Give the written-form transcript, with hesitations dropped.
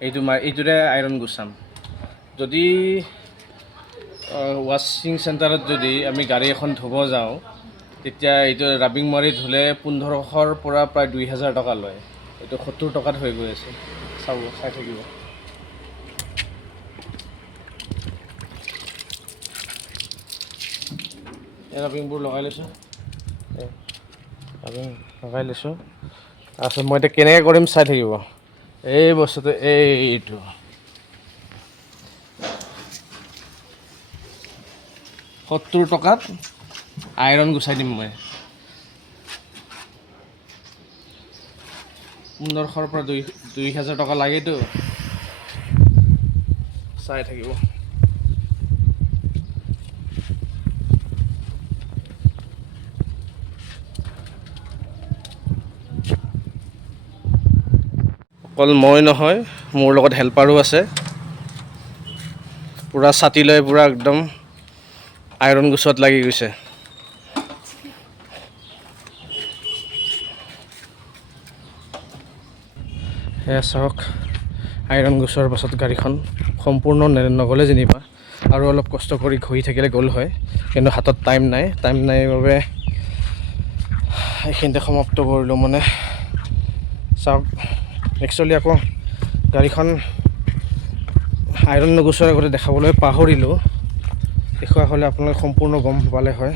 এইটোৰে iron গুচাম। যদি ৱাশ্বিং চেণ্টাৰত যদি আমি গাড়ী এখন ধুব যাওঁ তেতিয়া এইটো ৰাবিং মাৰি ধুলে 1500ৰ পৰা প্ৰায় 2000 টকা লয়। এইটো 70 টকাত হৈ গৈ আছে। চাব, চাই থাকিব। এই ৰাবিংবোৰ লগাই লৈছোঁ, ৰাবিং লগাই লৈছোঁ। তাৰপিছত মই এতিয়া কেনেকৈ কৰিম চাই থাকিব। এই বস্তুটো এইটো 70 টকাত আইৰণ গুচাই দিম মই। 1500ৰ পৰা 2000 টকা লাগেতো। চাই থাকিব। অকল মই নহয়, মোৰ লগত হেল্পাৰো আছে। পূৰা ছাতি লৈ পূৰা একদম আইৰণ গুচোৱাত লাগি গৈছে। সেয়া চাওক, আইৰণ গুচোৱাৰ পাছত গাড়ীখন সম্পূৰ্ণ নগ'লে যেনিবা আৰু অলপ কষ্ট কৰি ঘঁহি থাকিলে গ'ল হয়, কিন্তু হাতত টাইম নাই বাবে এইখিনিতে সমাপ্ত কৰিলোঁ। মানে চাওক, একচুৱেলি আকৌ গাড়ীখন আইৰণ নগুচোৱাৰ আগতে দেখাবলৈ পাহৰিলোঁ। দেখুওৱা হ'লে আপোনালোকে সম্পূৰ্ণ গম পালে হয়।